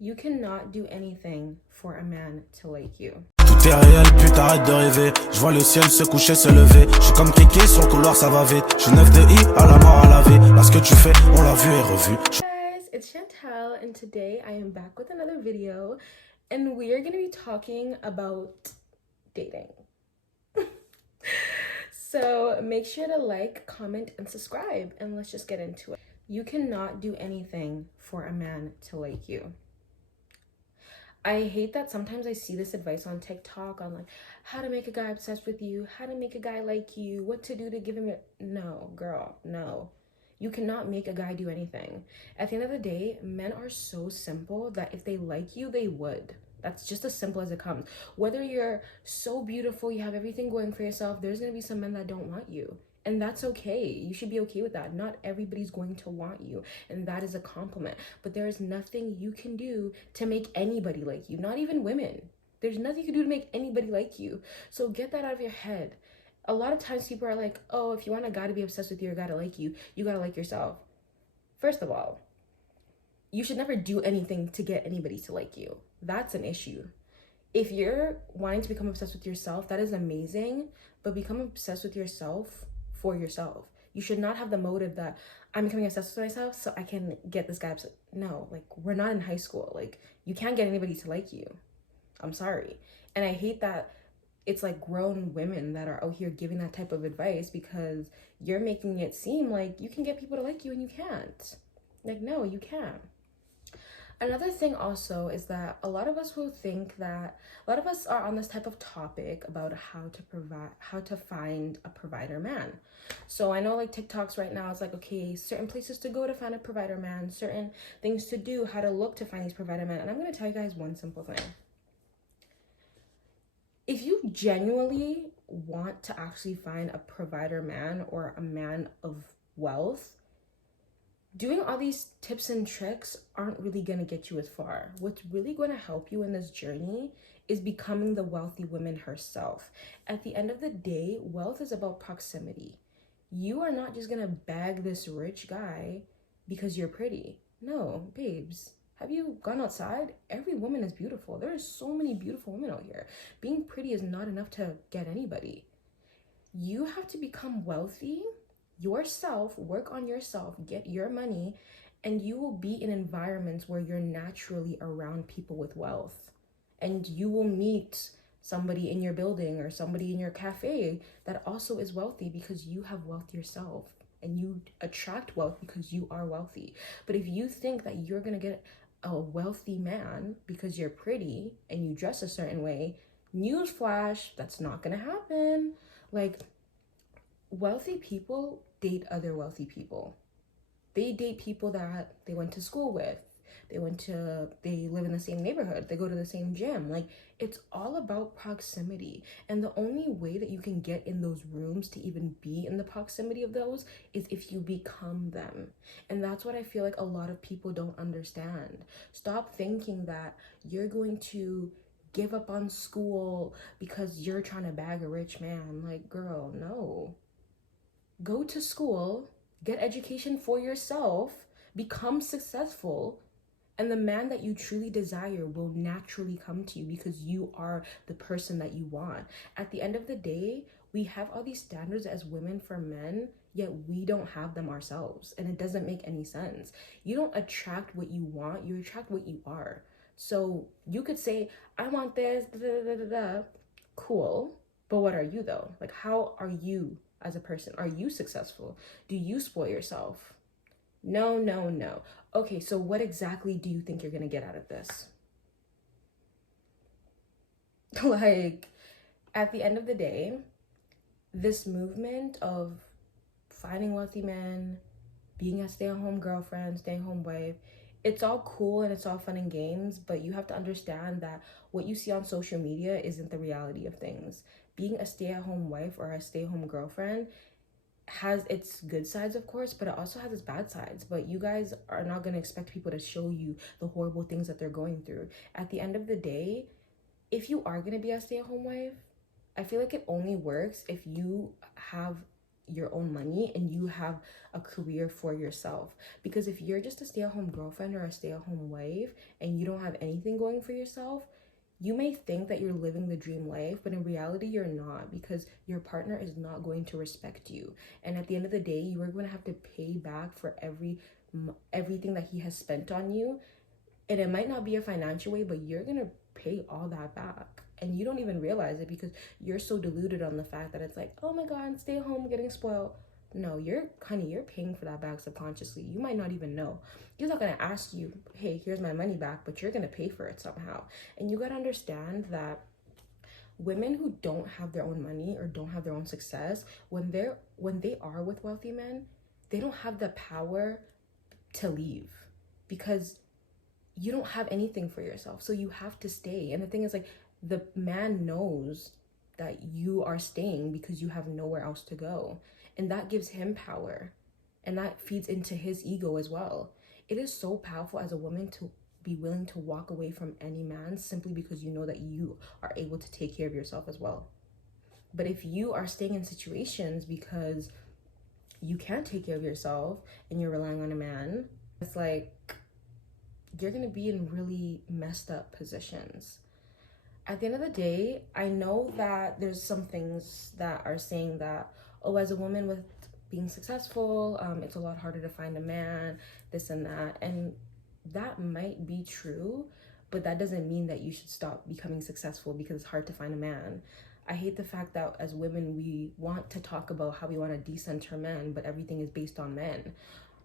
You cannot do anything for a man to like you. Tout est réel, puis t'arrêtes de rêver. Je vois le ciel se coucher, se lever. Je suis comme Kiki sur le couloir, ça va vite. Je suis 9 de I à la mort à la vie. Là, ce que tu fais, on l'a vu et revu. Hey guys, it's Chantel, and today I am back with another video, and we are going to be talking about dating. So make sure to like, comment, and subscribe, and let's just get into it. You cannot do anything for a man to like you. I hate that sometimes I see this advice on TikTok on like how to make a guy obsessed with you, how to make a guy like you, what to do to give him no, girl, no. You cannot make a guy do anything. At the end of the day, men are so simple that if they like you, they would. That's just as simple as it comes. Whether you're so beautiful, you have everything going for yourself, there's going to be some men that don't want you. And that's okay. You should be okay with that. Not everybody's going to want you, and that is a compliment. But there is nothing you can do to make anybody like you, not even women. There's nothing you can do to make anybody like you. So get that out of your head. A lot of times people are like, oh, if you want a guy to be obsessed with you or a guy to like you gotta like yourself. First of all, you should never do anything to get anybody to like you. That's an issue. If you're wanting to become obsessed with yourself, that is amazing, but become obsessed with yourself for yourself. You should not have the motive that I'm becoming obsessed with myself so I can get this guy upset. No, like, we're not in high school. Like, you can't get anybody to like you. I'm sorry. And I hate that it's like grown women that are out here giving that type of advice because you're making it seem like you can get people to like you and you can't. Like, no, you can't. Another thing also is that a lot of us will think that a lot of us are on this type of topic about how to find a provider man. So I know like TikToks right now, it's like, okay, certain places to go to find a provider man, certain things to do, how to look to find these provider men. And I'm going to tell you guys one simple thing. If you genuinely want to actually find a provider man or a man of wealth, doing all these tips and tricks aren't really going to get you as far. What's really going to help you in this journey is becoming the wealthy woman herself. At the end of the day, wealth is about proximity. You are not just going to bag this rich guy because you're pretty. No, babes. Have you gone outside? Every woman is beautiful. There are so many beautiful women out here. Being pretty is not enough to get anybody. You have to become wealthy yourself, work on yourself, get your money, and you will be in environments where you're naturally around people with wealth. And you will meet somebody in your building or somebody in your cafe that also is wealthy because you have wealth yourself. And you attract wealth because you are wealthy. But if you think that you're going to get a wealthy man because you're pretty and you dress a certain way, newsflash, that's not going to happen. Like, wealthy people date other wealthy people. They date people that they went to school with. They live in the same neighborhood. They go to the same gym. Like, it's all about proximity. And the only way that you can get in those rooms to even be in the proximity of those is if you become them. And that's what I feel like a lot of people don't understand. Stop thinking that you're going to give up on school because you're trying to bag a rich man. Like, girl, no. Go to school, get education for yourself, become successful, and the man that you truly desire will naturally come to you because you are the person that you want. At the end of the day, we have all these standards as women for men, yet we don't have them ourselves, and it doesn't make any sense. You don't attract what you want, you attract what you are. So you could say, I want this, da, da, da, da, da. Cool, but what are you though? Like, how are you as a person? Are you successful? Do you spoil yourself? No, no, no. Okay, so what exactly do you think you're gonna get out of this? Like, at the end of the day, this movement of finding wealthy men, being a stay-at-home girlfriend, stay-at-home wife, it's all cool and it's all fun and games, but you have to understand that what you see on social media isn't the reality of things. Being a stay-at-home wife or a stay-at-home girlfriend has its good sides, of course, but it also has its bad sides. But you guys are not going to expect people to show you the horrible things that they're going through. At the end of the day, if you are going to be a stay-at-home wife, I feel like it only works if you have your own money and you have a career for yourself. Because if you're just a stay-at-home girlfriend or a stay-at-home wife and you don't have anything going for yourself, you may think that you're living the dream life, but in reality you're not, because your partner is not going to respect you. And at the end of the day, you are going to have to pay back for everything that he has spent on you. And it might not be a financial way, but you're going to pay all that back. And you don't even realize it because you're so deluded on the fact that it's like, oh my God, stay home, getting spoiled. No, you're paying for that back subconsciously. You might not even know. He's not gonna ask you, hey, here's my money back, but you're gonna pay for it somehow. And you gotta understand that women who don't have their own money or don't have their own success, when they are with wealthy men, they don't have the power to leave because you don't have anything for yourself. So you have to stay. And the thing is, like, the man knows that you are staying because you have nowhere else to go. And that gives him power. And that feeds into his ego as well. It is so powerful as a woman to be willing to walk away from any man simply because you know that you are able to take care of yourself as well. But if you are staying in situations because you can't take care of yourself and you're relying on a man, it's like you're gonna be in really messed up positions. At the end of the day, I know that there's some things that are saying that, oh, as a woman with being successful, it's a lot harder to find a man, this and that. And that might be true, but that doesn't mean that you should stop becoming successful because it's hard to find a man. I hate the fact that as women, we want to talk about how we want to decenter men, but everything is based on men.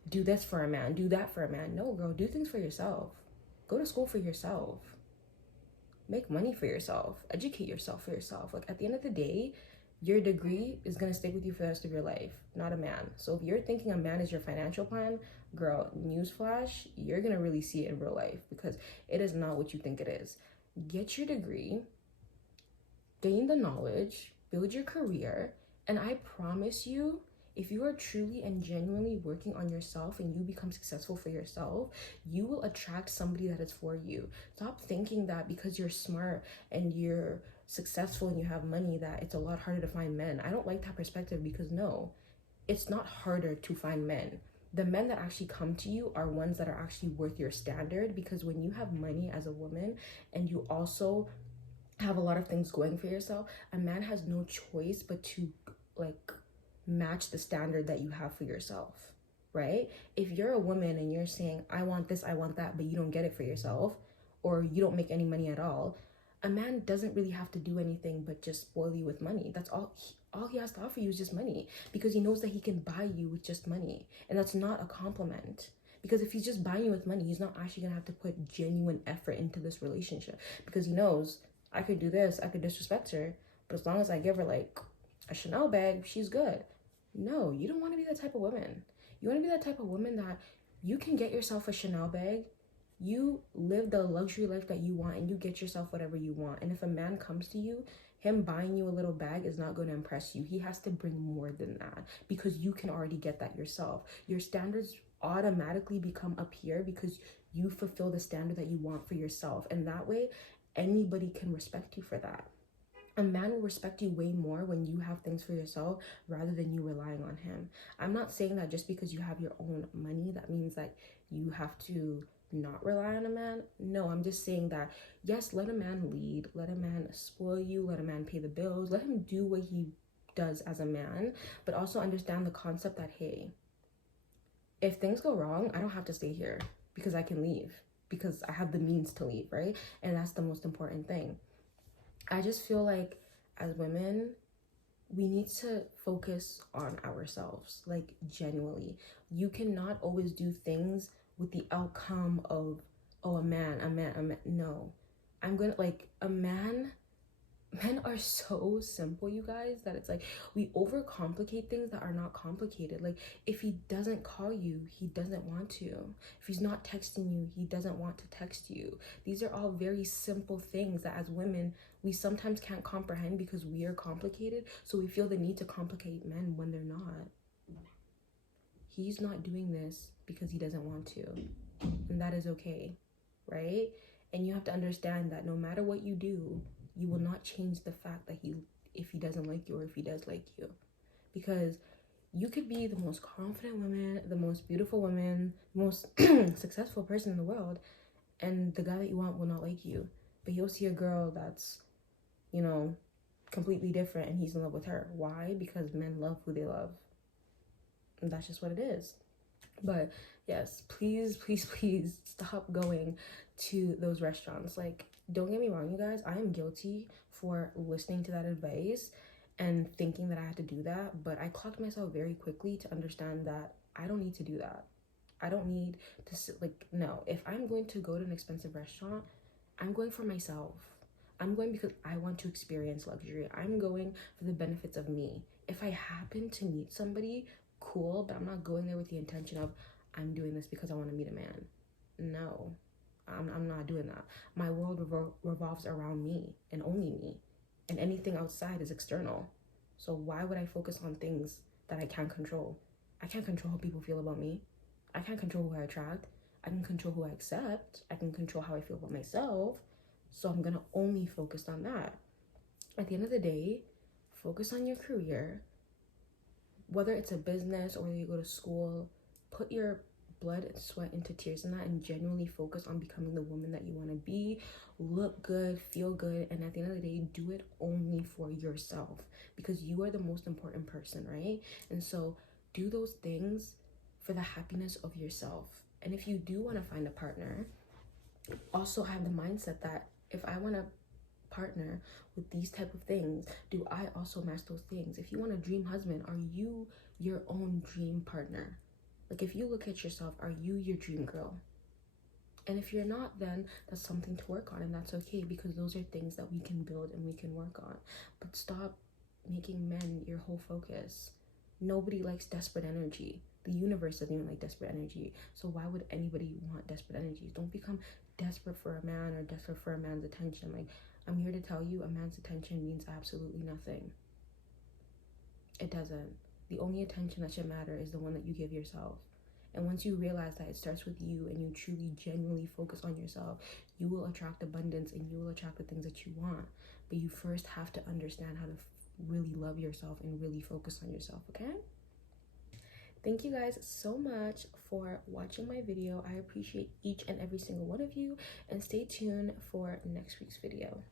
Do this for a man, do that for a man. No, girl, do things for yourself. Go to school for yourself. Make money for yourself. Educate yourself for yourself. Like, at the end of the day, your degree is going to stick with you for the rest of your life, not a man. So if you're thinking a man is your financial plan, girl, newsflash, you're going to really see it in real life because it is not what you think it is. Get your degree, gain the knowledge, build your career, and I promise you, if you are truly and genuinely working on yourself and you become successful for yourself, you will attract somebody that is for you. Stop thinking that because you're smart and you're successful and you have money that it's a lot harder to find men. I don't like that perspective because no, it's not harder to find men. The men that actually come to you are ones that are actually worth your standard, because when you have money as a woman and you also have a lot of things going for yourself, a man has no choice but to match the standard that you have for yourself, right? If you're a woman and you're saying, I want this, I want that, but you don't get it for yourself, or you don't make any money at all, a man doesn't really have to do anything but just spoil you with money. That's all he has to offer you is just money, because he knows that he can buy you with just money. And that's not a compliment, because if he's just buying you with money, he's not actually gonna have to put genuine effort into this relationship, because he knows, I could do this, I could disrespect her, but as long as I give her like a Chanel bag, she's good. No, you don't want to be that type of woman. You want to be that type of woman that you can get yourself a Chanel bag, you live the luxury life that you want, and you get yourself whatever you want. And if a man comes to you, him buying you a little bag is not going to impress you. He has to bring more than that, because you can already get that yourself. Your standards automatically become up here because you fulfill the standard that you want for yourself. And that way, anybody can respect you for that. A man will respect you way more when you have things for yourself rather than you relying on him. I'm not saying that just because you have your own money, that means that you have to not rely on a man. No, I'm just saying that, yes, let a man lead, let a man spoil you, let a man pay the bills, let him do what he does as a man, but also understand the concept that, hey, if things go wrong, I don't have to stay here because I can leave, because I have the means to leave, right? And that's the most important thing. I just feel like as women, we need to focus on ourselves, like, genuinely. You cannot always do things with the outcome of, oh, a man. No, men are so simple, you guys, that it's like we overcomplicate things that are not complicated. Like, if he doesn't call you, he doesn't want to. If he's not texting you, he doesn't want to text you. These are all very simple things that as women, we sometimes can't comprehend because we are complicated. So we feel the need to complicate men when they're not. He's not doing this because he doesn't want to. And that is okay, right? And you have to understand that no matter what you do, you will not change the fact that if he doesn't like you or if he does like you. Because You could be the most confident woman, the most beautiful woman, most successful person in the world, and the guy that you want will not like you. But you'll see a girl that's, you know, completely different and he's in love with her. Why? Because men love who they love. And that's just what it is. But yes, please, please, please stop going to those restaurants. Like, don't get me wrong, you guys, I am guilty for listening to that advice and thinking that I had to do that, but I clocked myself very quickly to understand that I don't need to do that. I don't need to sit, like, no, if I'm going to go to an expensive restaurant, I'm going for myself. I'm going because I want to experience luxury. I'm going for the benefits of me. If I happen to meet somebody, cool, but I'm not going there with the intention of I'm doing this because I want to meet a man. No, I'm not doing that. My world revolves around me and only me, and anything outside is external. So why would I focus on things that I can't control? I can't control how people feel about me. I can't control who I attract. I can control who I accept. I can control how I feel about myself. So I'm gonna only focus on that. At the end of the day, focus on your career. Whether it's a business or whether you go to school, put your blood and sweat into tears in that and genuinely focus on becoming the woman that you want to be. Look good, feel good, and at the end of the day, do it only for yourself because you are the most important person, right? And so do those things for the happiness of yourself. And if you do want to find a partner, also have the mindset that if I want to partner with these type of things, do I also match those things? If you want a dream husband, are you your own dream partner? Like, if you look at yourself, are you your dream girl? And if you're not, then that's something to work on, and that's okay because those are things that we can build and we can work on. But stop making men your whole focus. Nobody likes desperate energy. The universe doesn't even like desperate energy. So why would anybody want desperate energy? Don't become desperate for a man or desperate for a man's attention. Like, I'm here to tell you, a man's attention means absolutely nothing. It doesn't. The only attention that should matter is the one that you give yourself. And once you realize that it starts with you and you truly, genuinely focus on yourself, you will attract abundance and you will attract the things that you want. But you first have to understand how to really love yourself and really focus on yourself, okay? Thank you guys so much for watching my video. I appreciate each and every single one of you, and stay tuned for next week's video.